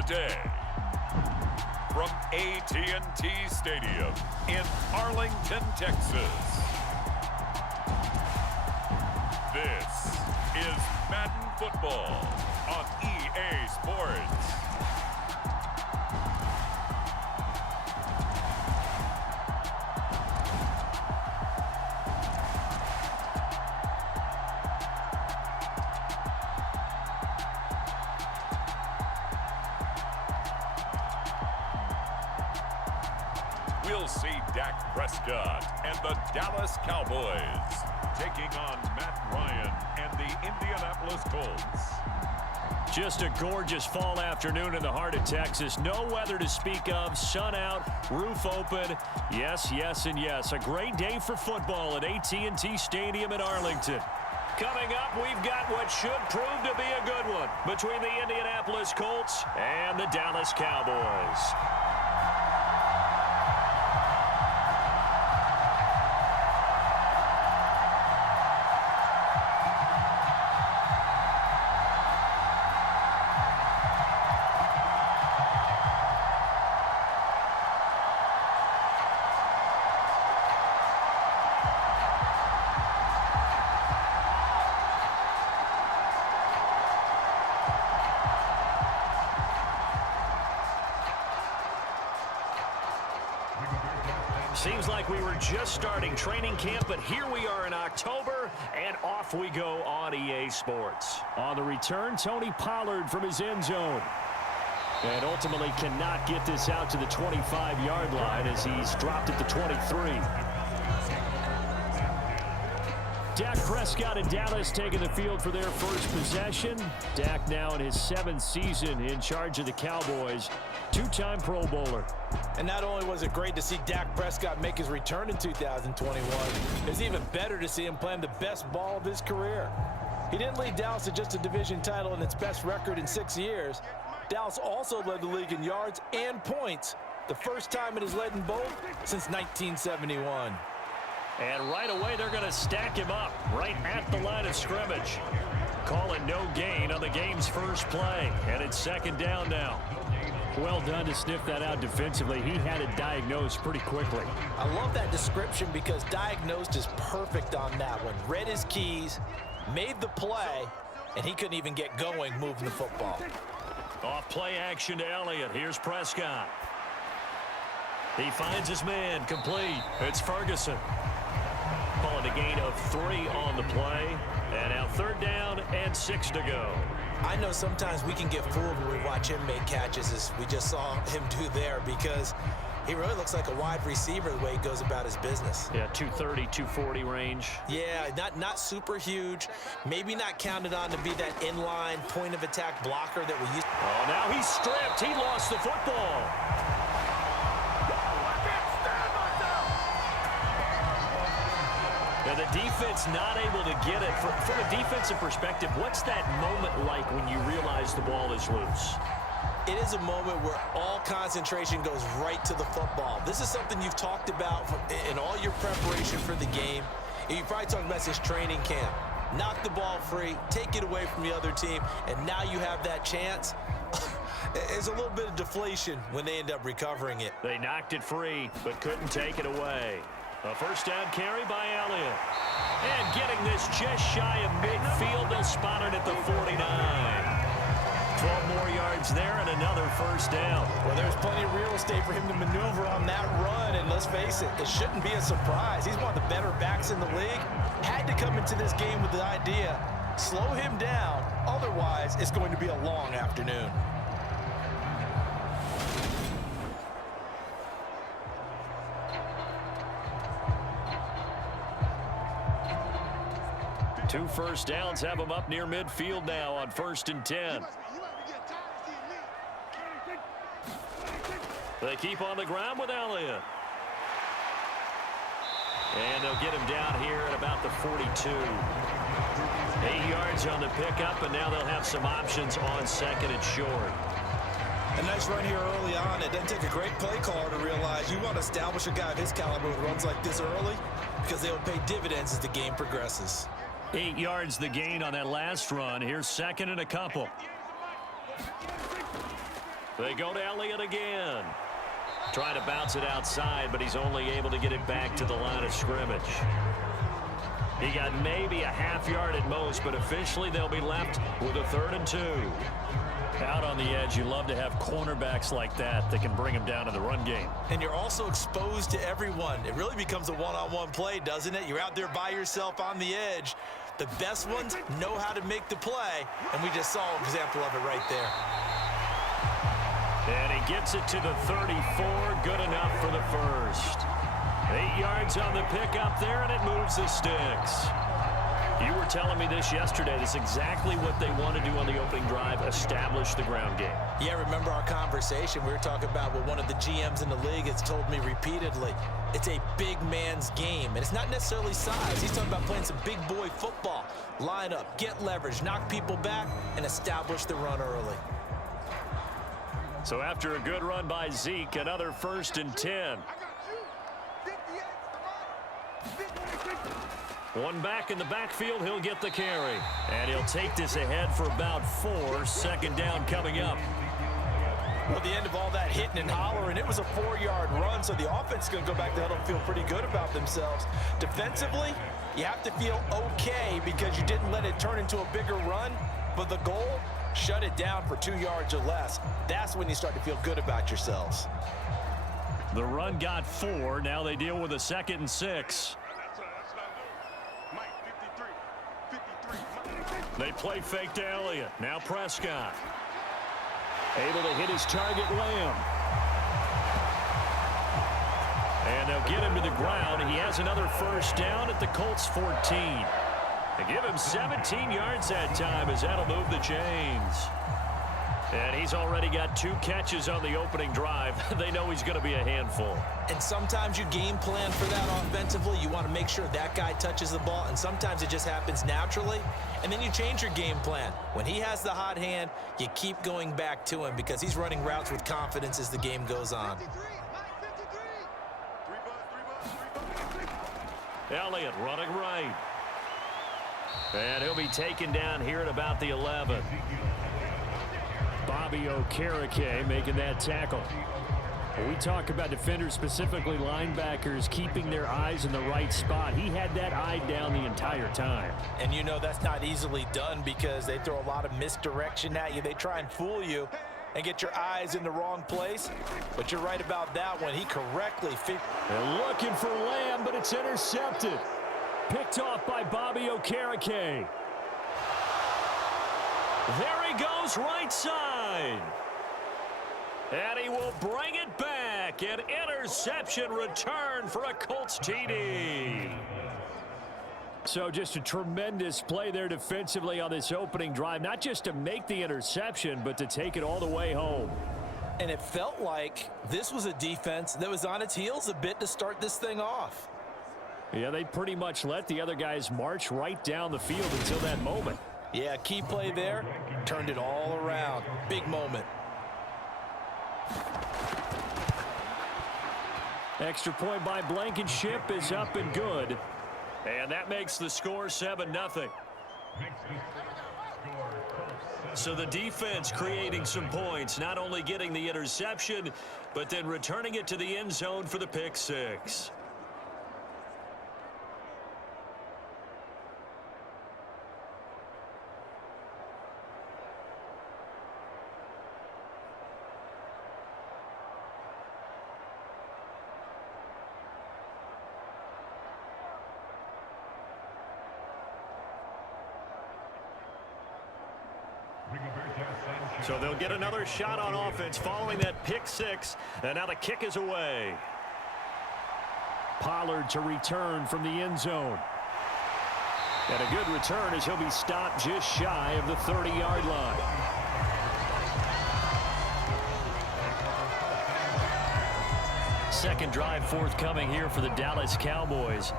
today. From AT&T Stadium in Arlington, Texas. This is Madden Football on EA Sports. We'll see Dak Prescott and the Dallas Cowboys taking on Matt Ryan and the Indianapolis Colts. Just a gorgeous fall afternoon in the heart of Texas. No weather to speak of. Sun out, roof open. Yes, yes, and yes. A great day for football at AT&T Stadium in Arlington. Coming up, we've got what should prove to be a good one between the Indianapolis Colts and the Dallas Cowboys. Seems like we were just starting training camp, but here we are in October, and off we go on EA Sports. On the return, Tony Pollard from his end zone. And ultimately cannot get this out to the 25-yard line as he's dropped at the 23. Dak Prescott and Dallas taking the field for their first possession. Dak now in his 7th season in charge of the Cowboys. Two-time Pro Bowler. And not only was it great to see Dak Prescott make his return in 2021, it's even better to see him playing the best ball of his career. He didn't lead Dallas to just a division title and its best record in 6 years. Dallas also led the league in yards and points, the first time it has led in both since 1971. And right away, they're going to stack him up right at the line of scrimmage. Calling no gain on the game's first play. And it's second down now. Well done to sniff that out defensively. He had it diagnosed pretty quickly. I love that description because diagnosed is perfect on that one. Read his keys, made the play, and he couldn't even get going moving the football. Off play action to Elliott. Here's Prescott. He finds his man, complete. It's Ferguson. Calling a gain of 3 on the play. And now third down and 6 to go. I know sometimes we can get fooled when we watch him make catches, as we just saw him do there, because he really looks like a wide receiver the way he goes about his business. Yeah, 230, 240 range. Yeah, not super huge. Maybe not counted on to be that inline point-of-attack blocker that we used. Oh, now he's stripped. He lost the football. Now, the defense not able to get it. From a defensive perspective, what's that moment like when you realize the ball is loose? It is a moment where all concentration goes right to the football. This is something you've talked about in all your preparation for the game. And you probably talked about this training camp. Knock the ball free, take it away from the other team, and now you have that chance. There's a little bit of deflation when they end up recovering it. They knocked it free, but couldn't take it away. A first down carry by Elliott. And getting this just shy of midfield, they'll spot it at the 49. 12 more yards there and another first down. Well, there's plenty of real estate for him to maneuver on that run, and let's face it, it shouldn't be a surprise. He's one of the better backs in the league. Had to come into this game with the idea, slow him down, otherwise it's going to be a long afternoon. Two first downs have them up near midfield now on 1st and 10. They keep on the ground with Elliott. And they'll get him down here at about the 42. 8 yards on the pickup, and now they'll have some options on second and short. A nice run here early on. It doesn't take a great play caller to realize you want to establish a guy of his caliber with runs like this early, because they will pay dividends as the game progresses. 8 yards the gain on that last run. Here's second and a couple. They go to Elliott again. Trying to bounce it outside, but he's only able to get it back to the line of scrimmage. He got maybe a half yard at most, but officially they'll be left with a 3rd and 2. Out on the edge, you love to have cornerbacks like that can bring him down in the run game. And you're also exposed to everyone. It really becomes a one-on-one play, doesn't it? You're out there by yourself on the edge. The best ones know how to make the play, and we just saw an example of it right there. And he gets it to the 34. Good enough for the first. 8 yards on the pickup there, and it moves the sticks. You were telling me this yesterday. This is exactly what they want to do on the opening drive, establish the ground game. Yeah, remember our conversation? We were talking about what one of the GMs in the league has told me repeatedly. It's a big man's game, and it's not necessarily size. He's talking about playing some big boy football. Line up, get leverage, knock people back, and establish the run early. So after a good run by Zeke, another 1st and 10. One back in the backfield, he'll get the carry. And he'll take this ahead for about 4. 2nd down coming up. Well, the end of all that hitting and hollering, it was a 4-yard run, so the offense is going to go back to huddle and feel pretty good about themselves. Defensively, you have to feel okay because you didn't let it turn into a bigger run, but the goal, shut it down for 2 yards or less. That's when you start to feel good about yourselves. The run got 4. Now they deal with a 2nd and 6. They play fake to Elliott. Now Prescott. Able to hit his target, Lamb. And they'll get him to the ground. He has another 1st down at the Colts 14. They give him 17 yards that time as that'll move the chains. And he's already got 2 catches on the opening drive. They know he's going to be a handful. And sometimes you game plan for that offensively. You want to make sure that guy touches the ball, and sometimes it just happens naturally. And then you change your game plan. When he has the hot hand, you keep going back to him because he's running routes with confidence as the game goes on. Elliott running right. And he'll be taken down here at about the 11. Bobby Okereke making that tackle. We talk about defenders, specifically linebackers, keeping their eyes in the right spot. He had that eye down the entire time. And you know that's not easily done because they throw a lot of misdirection at you. They try and fool you and get your eyes in the wrong place. But you're right about that one. He correctly fit. They're looking for Lamb, but it's intercepted. Picked off by Bobby Okereke. There he goes, right side. And he will bring it back. An interception return for a Colts TD. So just a tremendous play there defensively on this opening drive. Not just to make the interception, but to take it all the way home. And it felt like this was a defense that was on its heels a bit to start this thing off. Yeah, they pretty much let the other guys march right down the field until that moment. Yeah, key play there. Turned it all around. Big moment. Extra point by Blankenship is up and good. And that makes the score 7-0. So the defense creating some points, not only getting the interception, but then returning it to the end zone for the pick six. So they'll get another shot on offense following that pick six. And now the kick is away. Pollard to return from the end zone. And a good return as he'll be stopped just shy of the 30-yard line. Second drive forthcoming here for the Dallas Cowboys.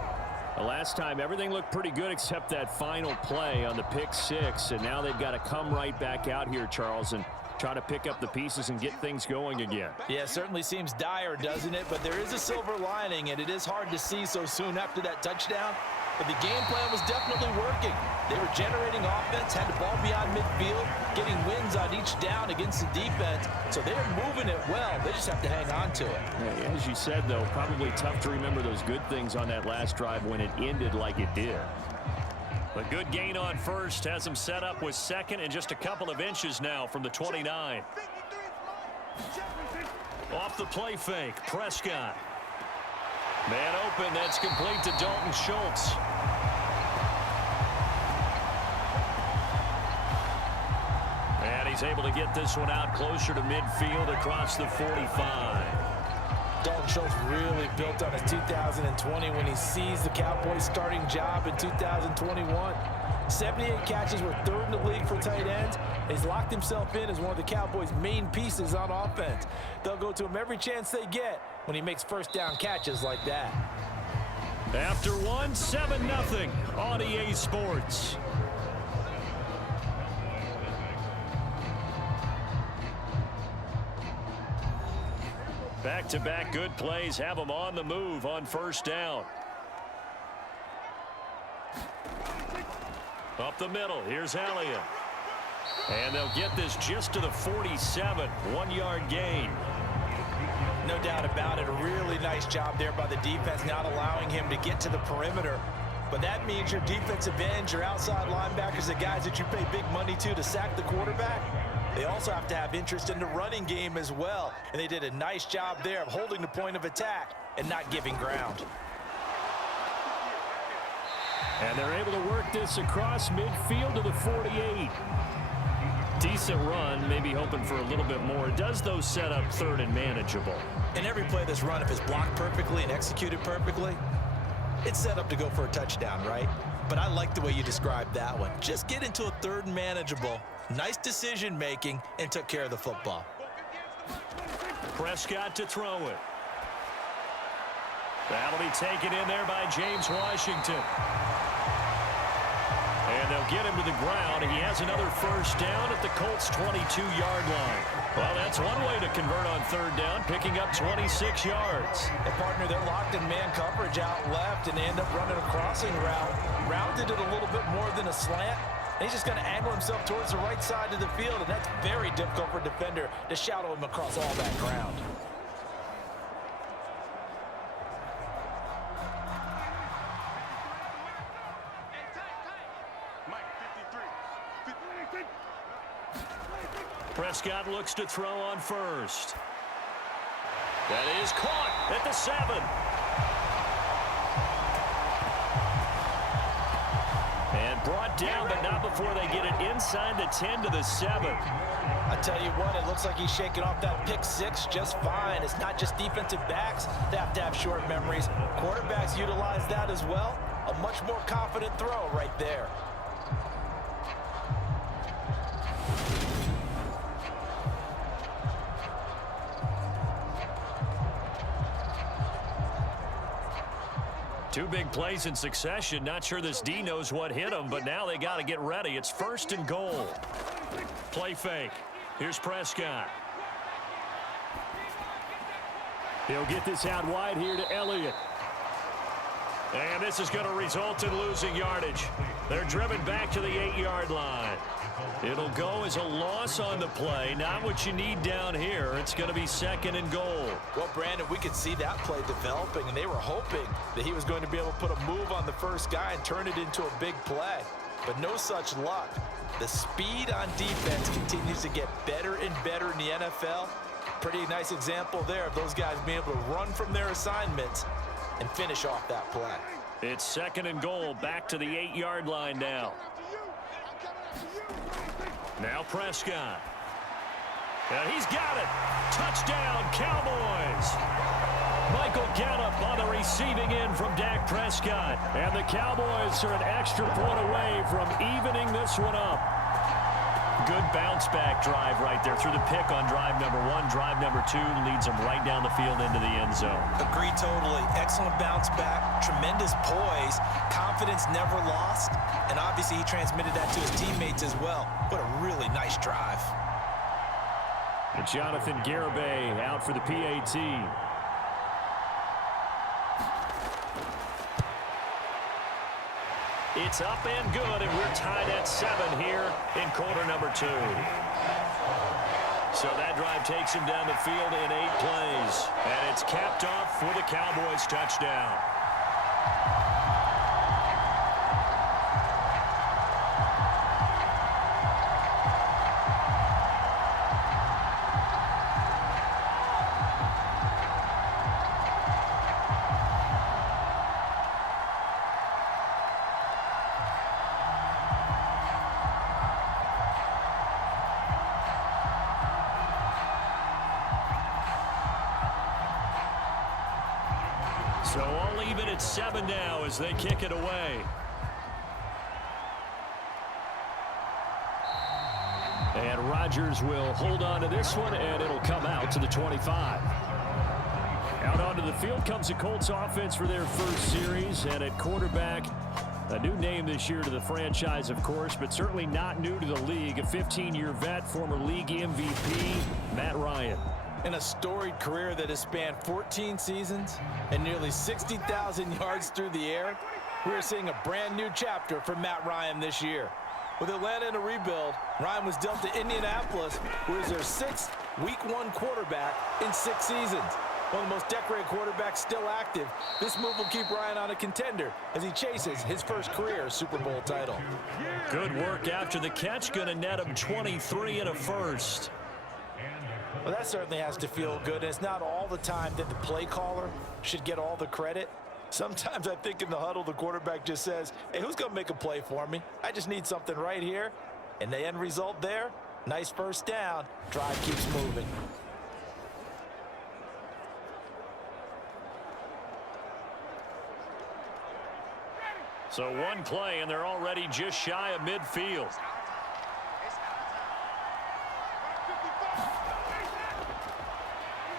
The last time, everything looked pretty good except that final play on the pick six. And now they've got to come right back out here, Charles, and try to pick up the pieces and get things going again. Yeah, it certainly seems dire, doesn't it? But there is a silver lining, and it is hard to see so soon after that touchdown. But the game plan was definitely working. They were generating offense, had the ball beyond midfield, getting wins on each down against the defense. So they're moving it well. They just have to hang on to it. Yeah, as you said, though, probably tough to remember those good things on that last drive when it ended like it did. But good gain on first has him set up with second and just a couple of inches now from the 29. Off the play fake, Prescott. Man open, that's complete to Dalton Schultz. And he's able to get this one out closer to midfield across the 45. Dalton Schultz really built on his 2020 when he seized the Cowboys' starting job in 2021. 78 catches, were third in the league for tight ends. He's locked himself in as one of the Cowboys' main pieces on offense. They'll go to him every chance they get when he makes first down catches like that. After one, 7-0 on EA Sports. Back-to-back good plays have them on the move on first down. Up the middle, here's Elliott. And they'll get this just to the 47, 1-yard gain. No doubt about it, a really nice job there by the defense, not allowing him to get to the perimeter. But that means your defensive ends, your outside linebackers, the guys that you pay big money to sack the quarterback, they also have to have interest in the running game as well. And they did a nice job there of holding the point of attack and not giving ground. And they're able to work this across midfield to the 48. Decent run, maybe hoping for a little bit more. Does those set up third and manageable? And every play that's run, if it's blocked perfectly and executed perfectly, it's set up to go for a touchdown, right? But I like the way you described that one. Just get into a third and manageable, nice decision making, and took care of the football. Prescott to throw it. That'll be taken in there by James Washington. And they'll get him to the ground. He has another first down at the Colts' 22-yard line. Well, that's one way to convert on third down, picking up 26 yards. And partner, they're locked in man coverage out left, and they end up running a crossing route. Rounded it a little bit more than a slant. And he's just going to angle himself towards the right side of the field, and that's very difficult for a defender to shadow him across all that ground. Prescott looks to throw on first. That is caught at the 7. And brought down, but not before they get it inside the 10 to the 7. I tell you what, it looks like he's shaking off that pick six just fine. It's not just defensive backs that have short memories. Quarterbacks utilize that as well. A much more confident throw right there. Two big plays in succession. Not sure this D knows what hit him, but now they got to get ready. It's first and goal. Play fake. Here's Prescott. He'll get this out wide here to Elliott. And this is going to result in losing yardage. They're driven back to the 8-yard line. It'll go as a loss on the play. Not what you need down here. It's going to be second and goal. Well, Brandon, we could see that play developing, and they were hoping that he was going to be able to put a move on the first guy and turn it into a big play. But no such luck. The speed on defense continues to get better and better in the NFL. Pretty nice example there of those guys being able to run from their assignments and finish off that play. It's second and goal, back to the 8-yard line now. Now Prescott. And he's got it. Touchdown, Cowboys. Michael Gallup on the receiving end from Dak Prescott. And the Cowboys are an extra point away from evening this one up. Good bounce-back drive right there through the pick on drive number 1. Drive number 2 leads them right down the field into the end zone. Agreed totally. Excellent bounce-back, tremendous poise, confidence never lost, and obviously he transmitted that to his teammates as well. What a really nice drive. And Jonathan Garibay out for the PAT. It's up and good, and we're tied at 7 here in quarter number 2. So that drive takes him down the field in 8 plays. And it's capped off for the Cowboys touchdown. So all even at 7 now as they kick it away. And Rodgers will hold on to this one, and it'll come out to the 25. Out onto the field comes the Colts offense for their first series. And at quarterback, a new name this year to the franchise, of course, but certainly not new to the league. A 15-year vet, former league MVP, Matt Ryan. In a storied career that has spanned 14 seasons and nearly 60,000 yards through the air, we are seeing a brand new chapter for Matt Ryan this year. With Atlanta in a rebuild, Ryan was dealt to Indianapolis, who is their 6th Week 1 quarterback in 6 seasons. One of the most decorated quarterbacks still active, this move will keep Ryan on a contender as he chases his first career Super Bowl title. Good work after the catch, going to net him 23 and a first. Well, that certainly has to feel good, and it's not all the time that the play caller should get all the credit. Sometimes I think in the huddle, the quarterback just says, hey, who's going to make a play for me? I just need something right here. And the end result there, nice first down. Drive keeps moving. So one play, and they're already just shy of midfield.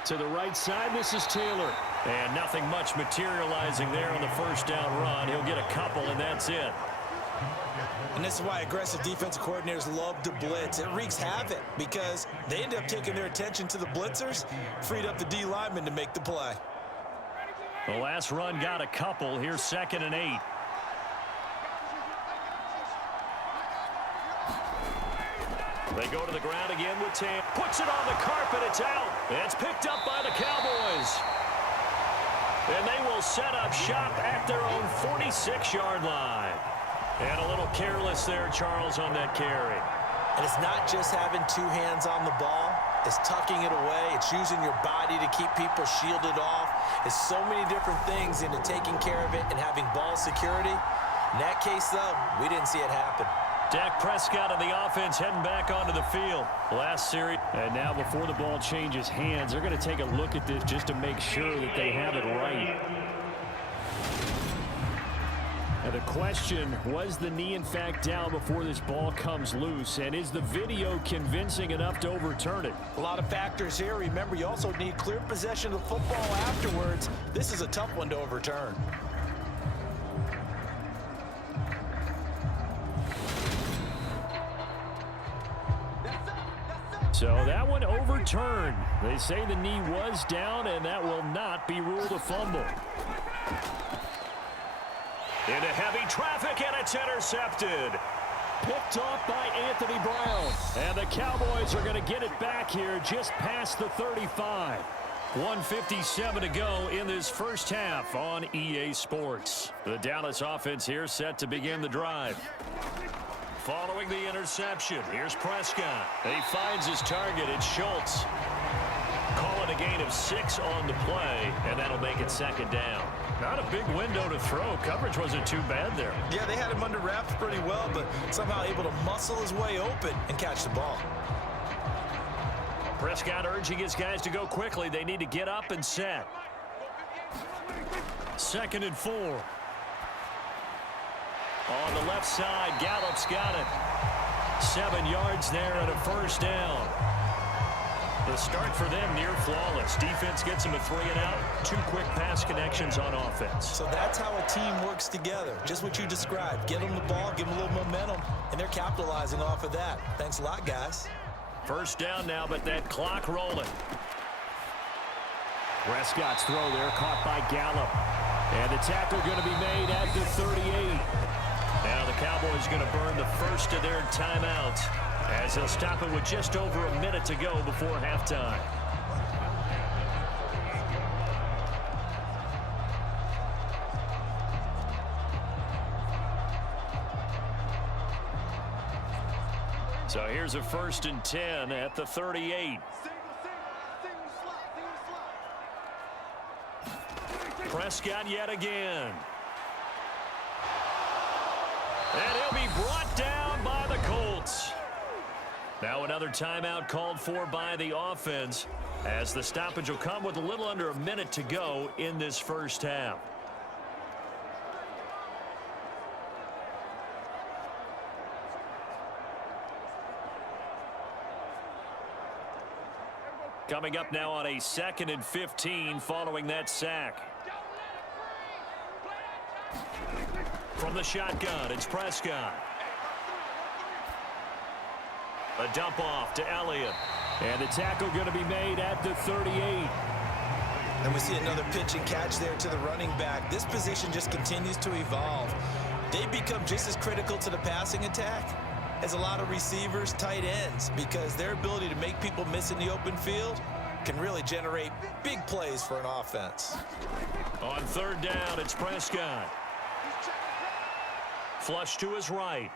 To the right side, this is Taylor. And nothing much materializing there on the first down run. He'll get a couple, and that's it. And this is why aggressive defensive coordinators love to blitz. It wreaks havoc because they end up taking their attention to the blitzers, freed up the D lineman to make the play. The last run got a couple. Here's 2nd and 8. They go to the ground again with Tam. Puts it on the carpet. It's out. It's picked up by the Cowboys. And they will set up shop at their own 46-yard line. And a little careless there, Charles, on that carry. And it's not just having 2 hands on the ball. It's tucking it away. It's using your body to keep people shielded off. It's so many different things into taking care of it and having ball security. In that case, though, we didn't see it happen. Dak Prescott and the offense heading back onto the field. Last series. And now before the ball changes hands, they're going to take a look at this just to make sure that they have it right. And the question, was the knee in fact down before this ball comes loose? And is the video convincing enough to overturn it? A lot of factors here. Remember, you also need clear possession of the football afterwards. This is a tough one to overturn. So that one overturned. They say the knee was down, and that will not be ruled a fumble. Into heavy traffic, and it's intercepted. Picked off by Anthony Brown. And the Cowboys are going to get it back here just past the 35. 1:57 to go in this first half on EA Sports. The Dallas offense here set to begin the drive. Following the interception, here's Prescott. He finds his target. It's Schultz. Calling a gain of 6 on the play, and that'll make it 2nd down. Not a big window to throw. Coverage wasn't too bad there. Yeah, they had him under wraps pretty well, but somehow able to muscle his way open and catch the ball. Prescott urging his guys to go quickly. They need to get up and set. 2nd and 4. On the left side, Gallup's got it. 7 yards there and a first down. The start for them near flawless. Defense gets them a 3 and out. 2 quick pass connections on offense. So that's how a team works together. Just what you described. Get them the ball, give them a little momentum, and they're capitalizing off of that. Thanks a lot, guys. First down now, but that clock rolling. Prescott's throw there caught by Gallup. And the tackle going to be made at the 38. Now the Cowboys going to burn the first of their timeouts as they'll stop it with just over a minute to go before halftime. So here's a 1st and 10 at the 38. Prescott yet again. And he'll be brought down by the Colts. Now another timeout called for by the offense as the stoppage will come with a little under a minute to go in this first half. Coming up now on a 2nd and 15 following that sack. From the shotgun, it's Prescott. A dump off to Elliott. And the tackle going to be made at the 38. And we see another pitch and catch there to the running back. This position just continues to evolve. They become just as critical to the passing attack as a lot of receivers, tight ends, because their ability to make people miss in the open field can really generate big plays for an offense. On 3rd down, it's Prescott. Flush to his right.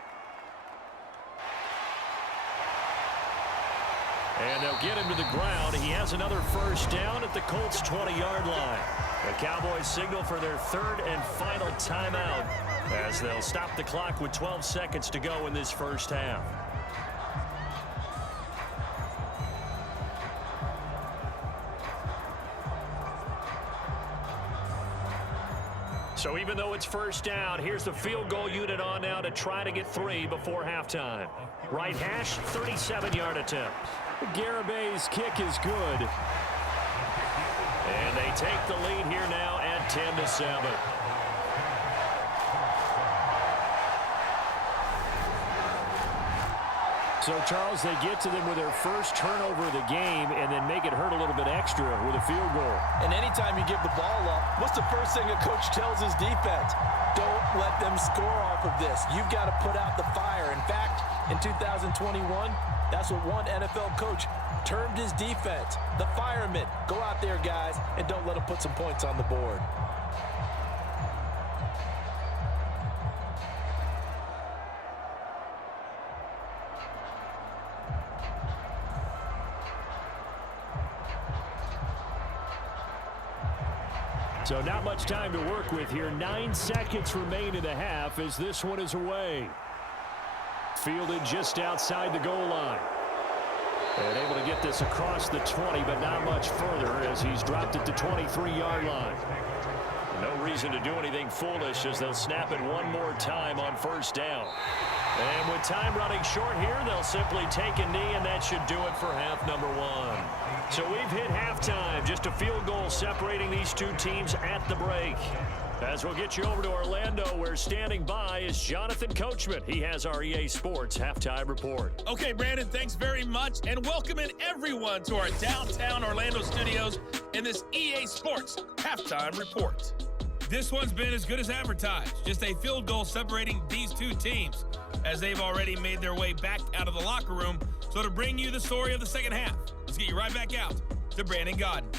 And they'll get him to the ground. He has another 1st down at the Colts' 20-yard line. The Cowboys signal for their 3rd and final timeout as they'll stop the clock with 12 seconds to go in this first half. So even though it's 1st down, here's the field goal unit on now to try to get 3 before halftime. Right hash, 37-yard attempt. Garabay's kick is good. And they take the lead here now at 10-7. So, Charles, they get to them with their first turnover of the game and then make it hurt a little bit extra with a field goal. And anytime you give the ball up, what's the first thing a coach tells his defense? Don't let them score off of this. You've got to put out the fire. In fact, in 2021, that's what one NFL coach termed his defense. The firemen. Go out there, guys, and don't let them put some points on the board. So not much time to work with here. 9 seconds remain in the half as this one is away. Fielded just outside the goal line. And able to get this across the 20, but not much further as he's dropped it to 23-yard line. No reason to do anything foolish as they'll snap it one more time on 1st down. And with time running short here, they'll simply take a knee, and that should do it for half number 1. So we've hit halftime. Just a field goal separating these two teams at the break. As we'll get you over to Orlando, where standing by is Jonathan Coachman. He has our EA Sports Halftime Report. Okay, Brandon, thanks very much. And welcome in everyone to our downtown Orlando studios in this EA Sports Halftime Report. This one's been as good as advertised. Just a field goal separating these two teams as they've already made their way back out of the locker room. So to bring you the story of the second half, let's get you right back out to Brandon Godden.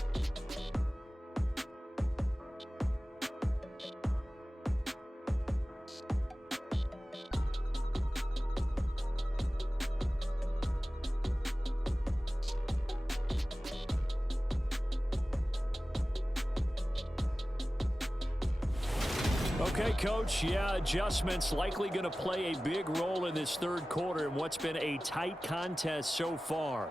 Okay, Coach, yeah, adjustments likely going to play a big role in this third quarter in what's been a tight contest so far.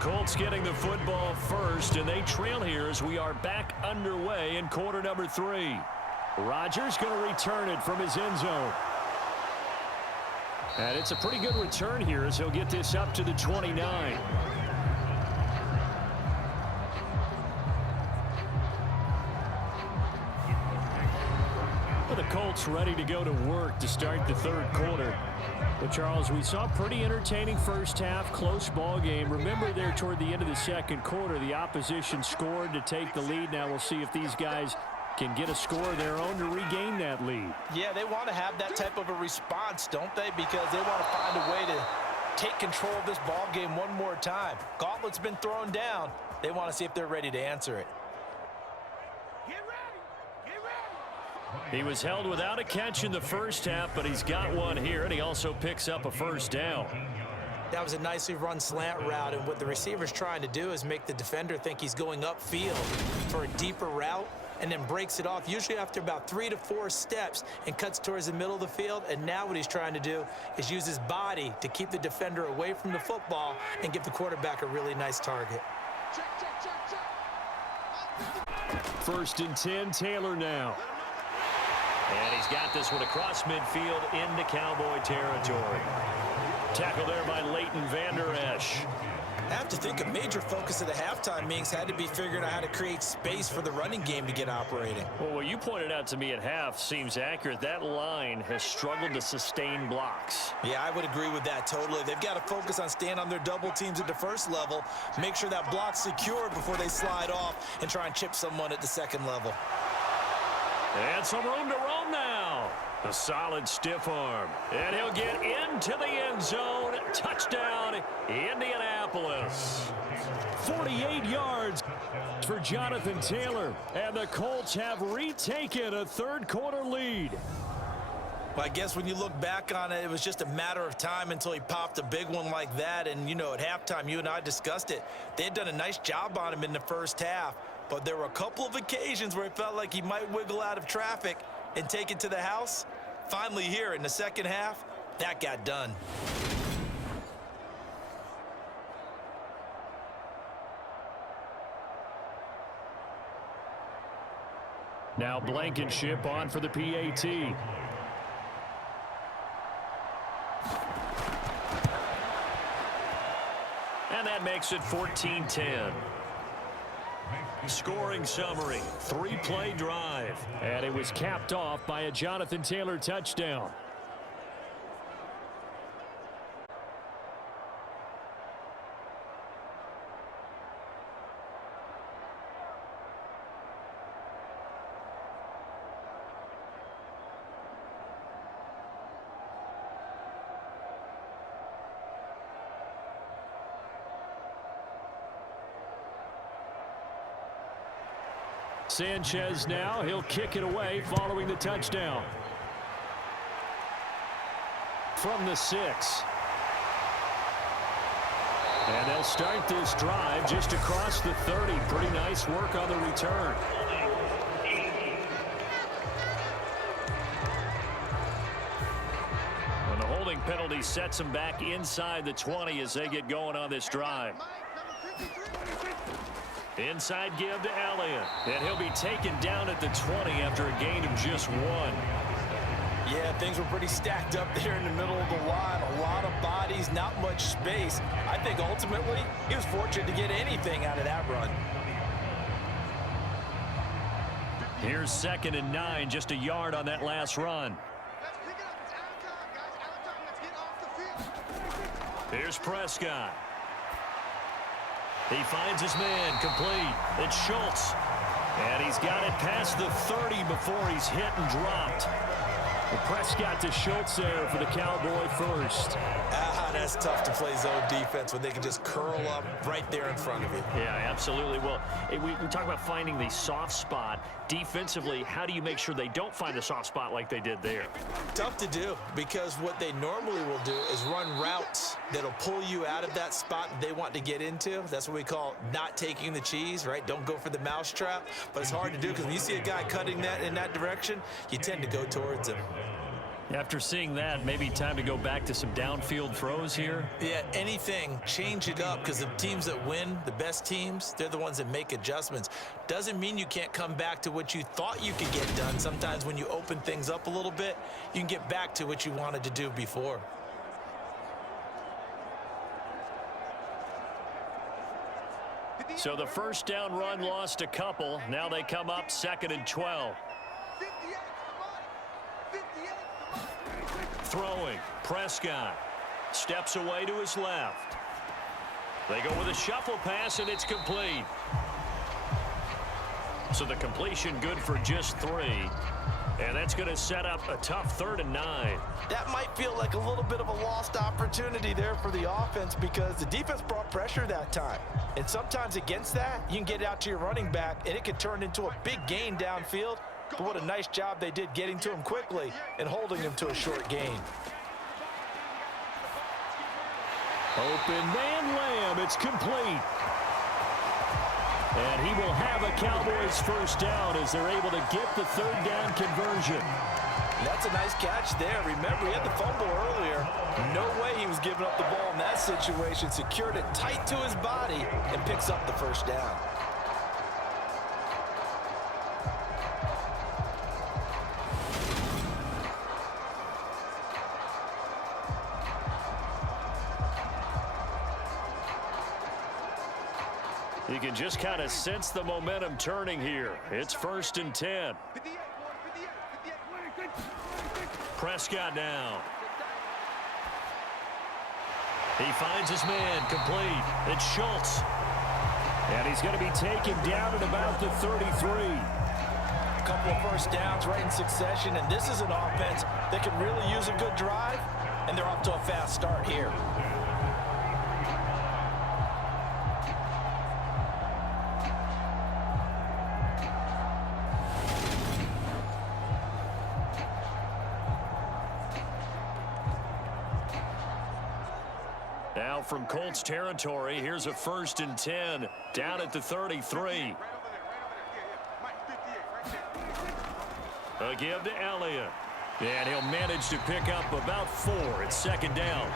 Colts getting the football first, and they trail here as we are back underway in quarter number 3. Rodgers going to return it from his end zone. And it's a pretty good return here as he'll get this up to the 29. Well, the Colts ready to go to work to start the third quarter. But, Charles, we saw a pretty entertaining first half, close ball game. Remember there toward the end of the second quarter, the opposition scored to take the lead. Now we'll see if these guys can get a score of their own to regain that lead. Yeah, they want to have that type of a response, don't they? Because they want to find a way to take control of this ball game one more time. Gauntlet's been thrown down. They want to see if they're ready to answer it. He was held without a catch in the first half, but he's got one here, and he also picks up a first down. That was a nicely run slant route, and what the receiver's trying to do is make the defender think he's going upfield for a deeper route, and then breaks it off, usually after about 3 to 4 steps, and cuts towards the middle of the field. And now what he's trying to do is use his body to keep the defender away from the football and give the quarterback a really nice target. First and 10, Taylor now. And he's got this one across midfield into Cowboy territory. Tackle there by Leighton Vander Esch. I have to think a major focus of the halftime meetings had to be figuring out how to create space for the running game to get operating. Well, what you pointed out to me at half seems accurate. That line has struggled to sustain blocks. Yeah, I would agree with that totally. They've got to focus on staying on their double teams at the first level, make sure that block's secured before they slide off and try and chip someone at the second level. And some room to roam now. A solid stiff arm. And he'll get into the end zone. Touchdown, Indianapolis. 48 yards for Jonathan Taylor. And the Colts have retaken a third quarter lead. Well, I guess when you look back on it, it was just a matter of time until he popped a big one like that. And, you know, at halftime, you and I discussed it. They had done a nice job on him in the first half. But there were a couple of occasions where it felt like he might wiggle out of traffic and take it to the house. Finally here in the second half, that got done. Now Blankenship on for the PAT. And that makes it 14-10. Scoring summary, 3-play drive. And it was capped off by a Jonathan Taylor touchdown. Sanchez now, he'll kick it away following the touchdown. From the 6. And they'll start this drive just across the 30. Pretty nice work on the return. And the holding penalty sets them back inside the 20 as they get going on this drive. Inside give to Elliott, and he'll be taken down at the 20 after a gain of just 1. Yeah, things were pretty stacked up there in the middle of the line. A lot of bodies, not much space. I think ultimately he was fortunate to get anything out of that run. Here's 2nd and 9, just a yard on that last run. Here's Prescott. He finds his man complete. It's Schultz. And he's got it past the 30 before he's hit and dropped. And Prescott to Schultz there for the Cowboy first. That's tough to play zone defense when they can just curl up right there in front of you. Yeah, absolutely. Well, we talk about finding the soft spot. Defensively, how do you make sure they don't find a soft spot like they did there? Tough to do, because what they normally will do is run routes that'll pull you out of that spot that they want to get into. That's what we call not taking the cheese, right? Don't go for the mousetrap. But it's hard to do because when you see a guy cutting that in that direction, you tend to go towards him. After seeing that, maybe time to go back to some downfield throws here. Yeah, anything, change it up, because the teams that win, the best teams, they're the ones that make adjustments. Doesn't mean you can't come back to what you thought you could get done. Sometimes when you open things up a little bit, you can get back to what you wanted to do before. So the first down run lost a couple. Now they come up 2nd and 12. Throwing, Prescott steps away to his left. They go with a shuffle pass, and it's complete. So the completion good for just 3. And that's going to set up a tough 3rd and 9. That might feel like a little bit of a lost opportunity there for the offense because the defense brought pressure that time. And sometimes against that, you can get it out to your running back, and it can turn into a big gain downfield. But what a nice job they did getting to him quickly and holding him to a short gain. Open man Lamb. It's complete. And he will have a Cowboys first down as they're able to get the 3rd down conversion. That's a nice catch there. Remember, he had the fumble earlier. No way he was giving up the ball in that situation. Secured it tight to his body and picks up the first down. You can just kind of sense the momentum turning here. It's 1st and 10. Prescott now. He finds his man complete. It's Schultz. And he's going to be taken down at about the 33. A couple of first downs right in succession, and this is an offense that can really use a good drive, and they're off to a fast start here. Now from Colts territory, here's a 1st and 10 down at the 33. A give to Elliott. And he'll manage to pick up about 4 at 2nd down.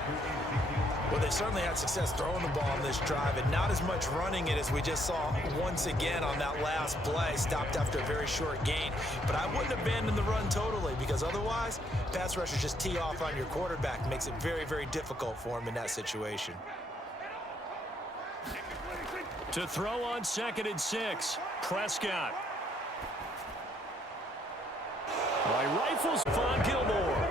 Well, they certainly had success throwing the ball on this drive, and not as much running it as we just saw once again on that last play. Stopped after a very short gain. But I wouldn't abandon the run totally, because otherwise, pass rushers just tee off on your quarterback. Makes it very, very difficult for him in that situation. To throw on 2nd and 6, Prescott. By rifles, Von Gilmore.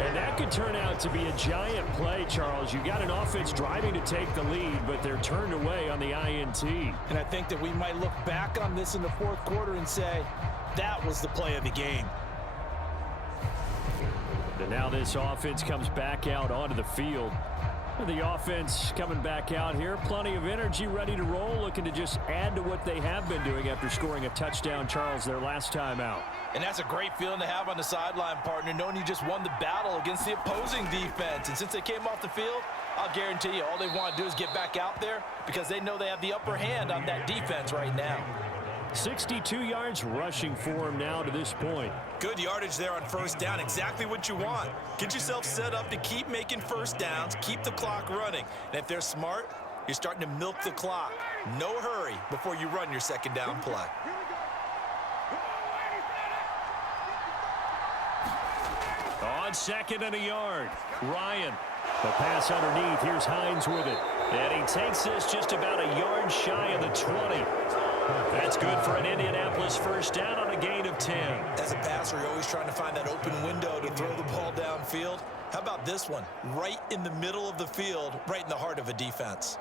And that could turn out to be a giant play, Charles. You got an offense driving to take the lead, but they're turned away on the INT. And I think that we might look back on this in the 4th quarter and say, that was the play of the game. And now this offense comes back out onto the field. The offense coming back out here. Plenty of energy, ready to roll, looking to just add to what they have been doing after scoring a touchdown, Charles, their last time out. And that's a great feeling to have on the sideline, partner, knowing you just won the battle against the opposing defense. And since they came off the field, I'll guarantee you all they want to do is get back out there because they know they have the upper hand on that defense right now. 62 yards rushing for him now to this point. Good yardage there on 1st down. Exactly what you want. Get yourself set up to keep making first downs, keep the clock running. And if they're smart, you're starting to milk the clock. No hurry before you run your 2nd down play. On 2nd and a yard, Ryan. The pass underneath. Here's Hines with it. And he takes this just about a yard shy of the 20. That's good for an Indianapolis first down on a gain of 10. As a passer, you're always trying to find that open window to throw the ball downfield. How about this one? Right in the middle of the field, right in the heart of a defense.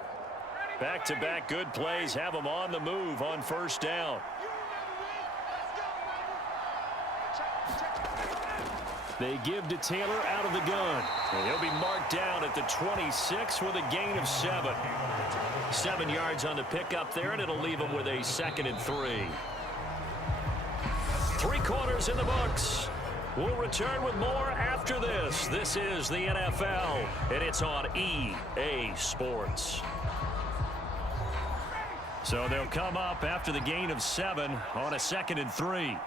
Back-to-back good plays have them on the move on 1st down. They give to Taylor out of the gun. And he'll be marked down at the 26 with a gain of 7. 7 yards on the pickup there, and it'll leave him with a 2nd and 3. 3 quarters in the books. We'll return with more after this. This is the NFL, and it's on EA Sports. So they'll come up after the gain of 7 on a 2nd and 3.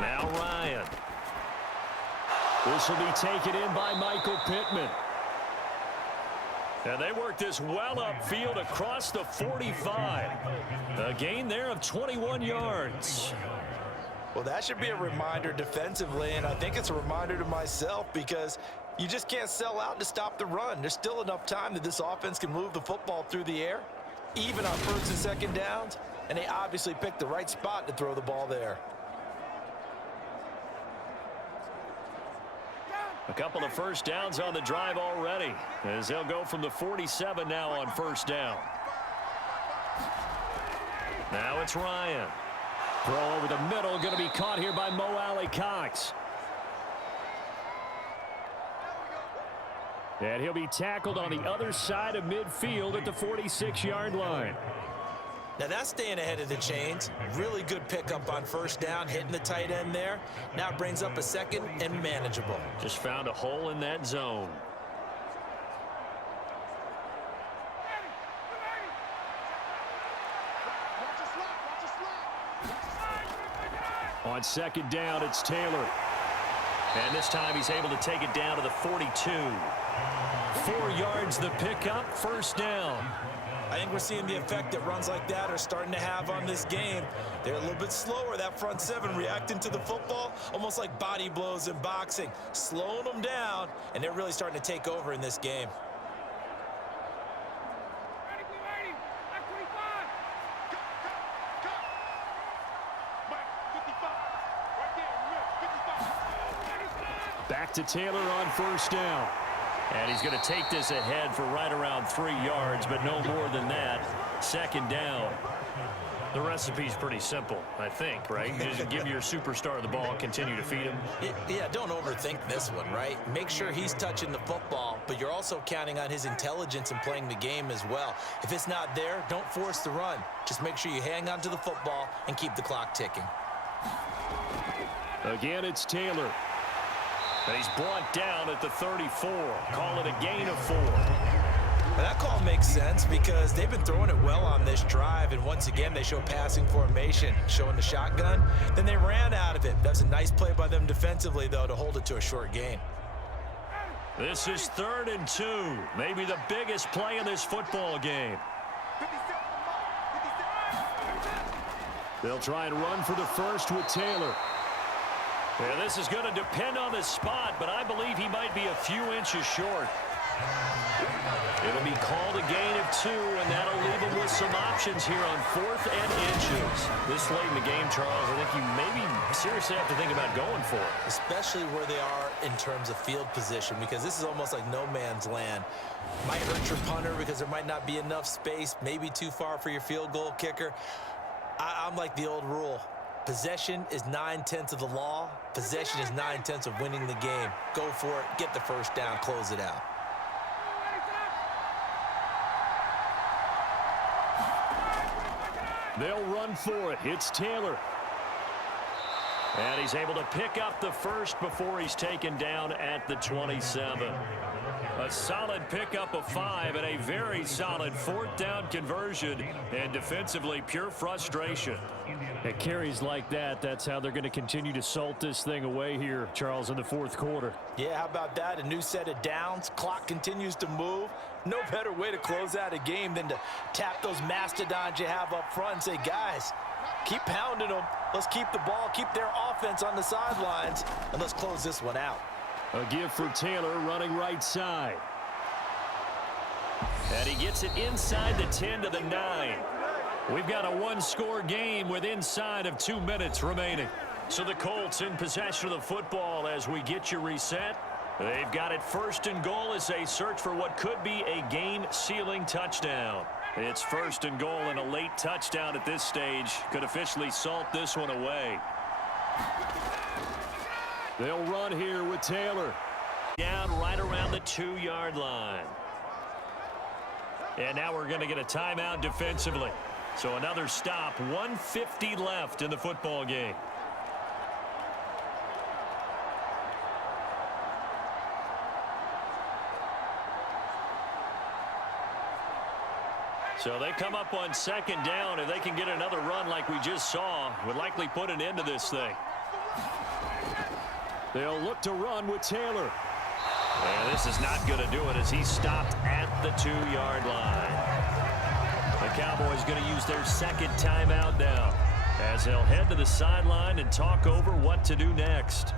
Now Ryan. This will be taken in by Michael Pittman. And they work this well upfield across the 45. A gain there of 21 yards. Well, that should be a reminder defensively, and I think it's a reminder to myself because you just can't sell out to stop the run. There's still enough time that this offense can move the football through the air, even on first and second downs, and they obviously picked the right spot to throw the ball there. A couple of first downs on the drive already, as they'll go from the 47 now on first down. Now it's Ryan. Throw over the middle, going to be caught here by Mo Alley-Cox. And he'll be tackled on the other side of midfield at the 46-yard line. Now that's staying ahead of the chains. Really good pickup on first down, hitting the tight end there. Now it brings up a second and manageable. Just found a hole in that zone. On second down, it's Taylor. And this time he's able to take it down to the 42. 4 yards the pickup, first down. I think we're seeing the effect that runs like that are starting to have on this game. They're a little bit slower, that front seven, reacting to the football, almost like body blows in boxing, slowing them down, and they're really starting to take over in this game. Back to Taylor on first down. And he's going to take this ahead for right around 3 yards, but no more than that. Second down. The recipe's pretty simple, I think, right? You just give your superstar the ball and continue to feed him. Yeah, don't overthink this one, right? Make sure he's touching the football, but you're also counting on his intelligence in playing the game as well. If it's not there, don't force the run. Just make sure you hang on to the football and keep the clock ticking. Again, it's Taylor. And he's brought down at the 34. Call it a gain of 4. Well, that call makes sense because they've been throwing it well on this drive, and once again they show passing formation, showing the shotgun. Then they ran out of it. That's a nice play by them defensively, though, to hold it to a short gain. This is 3rd and 2. Maybe the biggest play in this football game. They'll try and run for the first with Taylor. Yeah, this is going to depend on the spot, but I believe he might be a few inches short. It'll be called a gain of 2, and that'll leave him with some options here on 4th and inches. This late in the game, Charles, I think you maybe seriously have to think about going for it. Especially where they are in terms of field position, because this is almost like no man's land. Might hurt your punter because there might not be enough space, maybe too far for your field goal kicker. I'm like the old rule. Possession is 9/10 of the law. Possession is 9/10 of winning the game. Go for it. Get the first down. Close it out. They'll run for it. It's Taylor. And he's able to pick up the first before he's taken down at the 27. A solid pickup of 5 and a very solid 4th down conversion. And defensively, pure frustration. At carries like that, that's how they're going to continue to salt this thing away here, Charles, in the 4th quarter. Yeah, how about that? A new set of downs. Clock continues to move. No better way to close out a game than to tap those mastodons you have up front and say, guys, keep pounding them. Let's keep the ball, keep their offense on the sidelines, and let's close this one out. A give for Taylor running right side. And he gets it inside the 10 to the 9. We've got a one-score game with inside of 2 minutes remaining. So the Colts in possession of the football as we get you reset. They've got it 1st and goal as they search for what could be a game-sealing touchdown. It's 1st and goal, and a late touchdown at this stage could officially salt this one away. They'll run here with Taylor. Down right around the 2-yard line. And now we're going to get a timeout defensively. So another stop, 1:50 left in the football game. So they come up on 2nd down. If they can get another run like we just saw, would likely put an end to this thing. They'll look to run with Taylor. And this is not going to do it as he's stopped at the 2-yard line. The Cowboys going to use their second timeout now as they'll head to the sideline and talk over what to do next.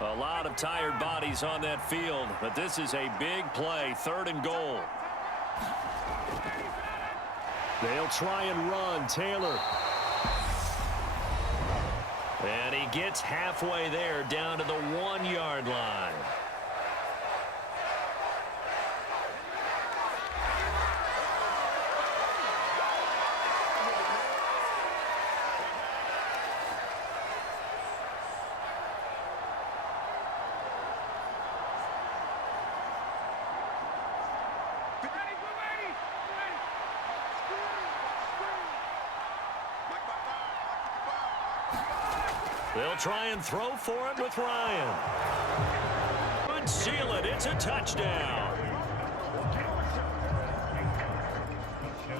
A lot of tired bodies on that field, but this is a big play, 3rd and goal. They'll try and run. Taylor. And he gets halfway there down to the 1-yard line. They'll try and throw for it with Ryan. Good seal it. It's a touchdown.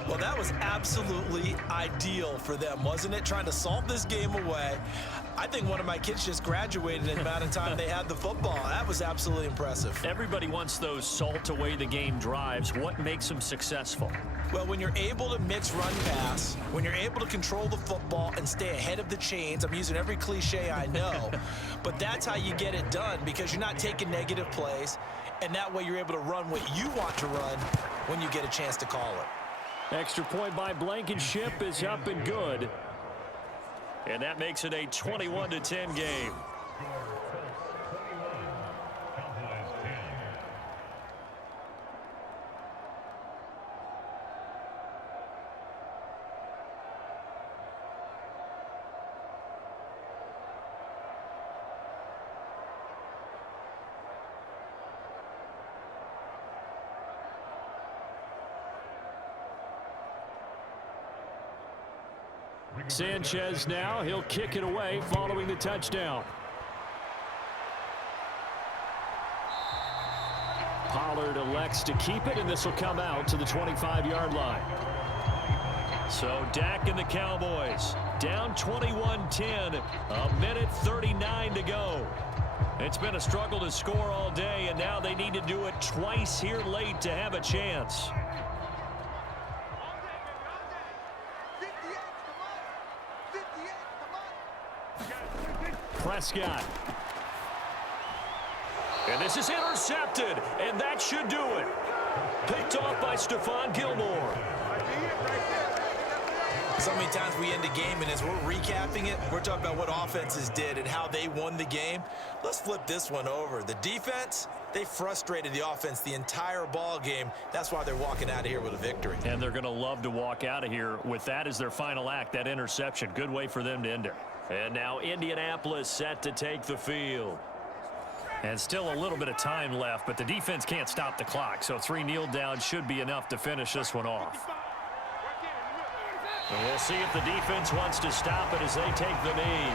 Well, that was absolutely ideal for them, wasn't it? Trying to salt this game away. I think one of my kids just graduated in the amount of time they had the football. That was absolutely impressive. Everybody wants those salt away the game drives. What makes them successful? Well, when you're able to mix run pass, when you're able to control the football and stay ahead of the chains, I'm using every cliche I know, but that's how you get it done because you're not taking negative plays, and that way you're able to run what you want to run when you get a chance to call it. Extra point by Blankenship is up and good. And that makes it a 21-10 game. Sanchez now, he'll kick it away following the touchdown. Pollard elects to keep it, and this will come out to the 25-yard line. So Dak and the Cowboys down 21-10, a minute 39 to go. It's been a struggle to score all day, and now they need to do it twice here late to have a chance. Prescott. And this is intercepted, and that should do it. Picked off by Stephon Gilmore. So many times we end a game, and as we're recapping it, we're talking about what offenses did and how they won the game. Let's flip this one over. The defense, they frustrated the offense the entire ball game. That's why they're walking out of here with a victory. And they're going to love to walk out of here with that as their final act, that interception. Good way for them to end it. And now Indianapolis set to take the field. And still a little bit of time left, but the defense can't stop the clock, so 3 kneel downs should be enough to finish this one off. And we'll see if the defense wants to stop it as they take the knee.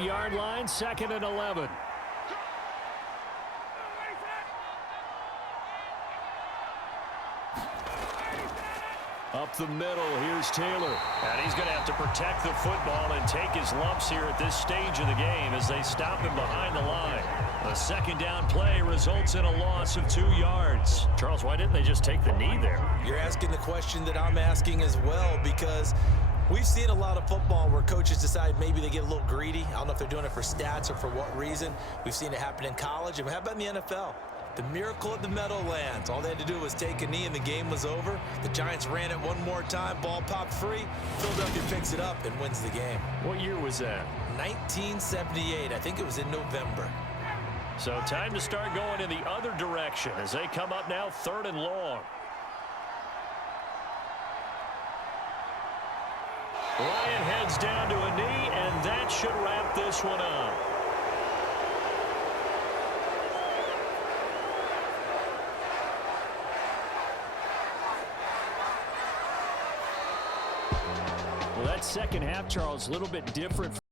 Yard line, 2nd and 11. Up the middle, here's Taylor. And he's going to have to protect the football and take his lumps here at this stage of the game as they stop him behind the line. The 2nd down play results in a loss of 2 yards. Charles, why didn't they just take the knee there? You're asking the question that I'm asking as well, because we've seen a lot of football where coaches decide maybe they get a little greedy. I don't know if they're doing it for stats or for what reason. We've seen it happen in college. And how about in the NFL? The miracle of the Meadowlands. All they had to do was take a knee and the game was over. The Giants ran it one more time. Ball popped free. Philadelphia picks it up and wins the game. What year was that? 1978. I think it was in November. So time to start going in the other direction as they come up now 3rd and long. Ryan heads down to a knee, and that should wrap this one up. Well, that second half, Charles, a little bit different